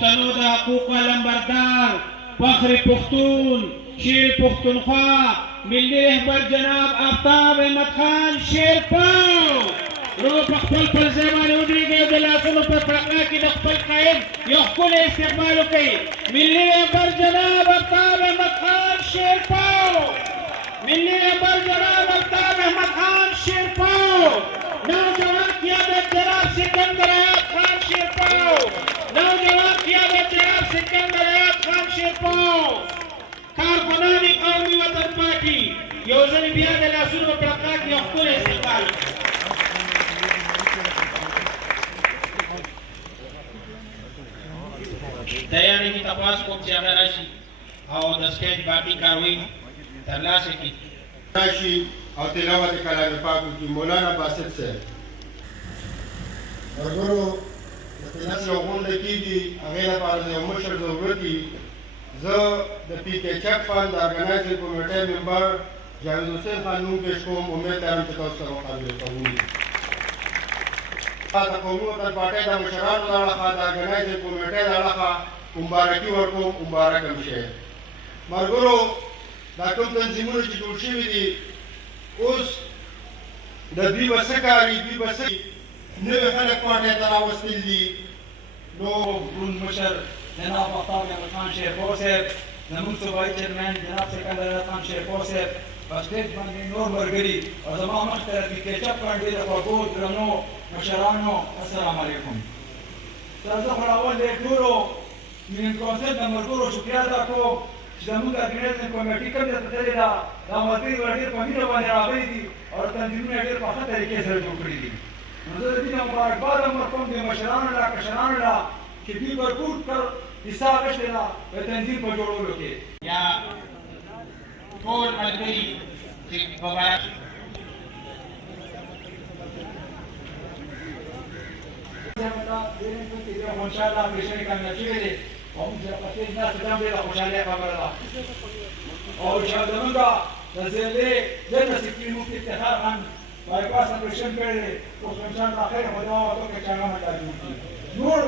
پښتنو د حقوق علمبردار فخر پختون شیر پختونخوا ملی رهبر جناب آفتاب احمد خان شیرپاو رو په خپل پر ځای باندې ودرېږئ د لاسونو په پړقا کې د خپل قائد یو ښکلی استقبال وکړئ. ملی رهبر جناب آفتاب احمد خان شیرپاو، ملی رهبر جناب آفتاب احمد خان شیرپاو، نوجوان قیادت جناب سکندر ایاب خان شیرپاو، نوجوان قیادت جناب سکندر ایاب خان شیرپاو، کارکنان قومي وطن پارټي یو ځل بیا د لاسونو په پړقا کې یو ښکلی استقبال وکړئ. تیاری کی تپاس کوم چې هغه راشي او د سټیج باقي کاروي ترلاسه کړي راشي او تلاوت کلام پاک کی مولانا باسط صاحب ورغورو د تلاوت یو غونډه کیږي هغه لپاره د یو مشر ضرورت دی. زه د پی کې چک فند ارګنایزینګ کمیټې ممبر جاوید حسین خان نوم پیش کوم. امید لرم چې تاسو سره مقابله کوو. د قومي وطن پارټۍ د مشرانو له اړخه د ارګنایزینګ کمیټې له اړخه مبارکي ورکوم. مبارک هم شي. ملګرو دا کوم تنظیمونه چې جوړ شوي دي اوس د دوی به څه کاري، دوی به څه نوي خلک پارټۍ ته راوستل دي. نو ګوند مشر جناب آفتاب احمد خان شیرپاو صاحب، زموږ صوبایي چیرمین جناب سکندر ایاب خان شیرپاو صاحب، په سټیج باندې نور ملګري او زما مخې ته د کیچپ کانډې د خوږو درنو مشرانو، السلام علیکم. زه خو اول د ټولو مین کونسل د ملګرو شکریه ادا کوم چې زموږ د ارګنایزینګ کمیټې کوم ځای ته تللې ده. دا ملګري ډېر په مینه باندې راغلي دي او تنظیمونه ډېر په ښه طریقې سره جوړ کړي دي. نو زه د دې نه مبارکباد هم ورکوم د مشرانو له کشرانو له چې دوی بھرپور حصہ اخیستې ده د تنظیم په جوړولو کې. یا ټول ملګري چې مبارک انشاءالله اپریشن کامیاب شوی دی او موږ سره په سټیج ناست دا هم ډېره خوشحالۍ خبره ده. او انشاءالله زموږ د ضلعې جنرال سکرټري مفتي افتخار خان بایپاس اپریشن کړی دی. اوس انشاءالله خیر خو دعا وکړو که چې هغه مطالب وکړي. نور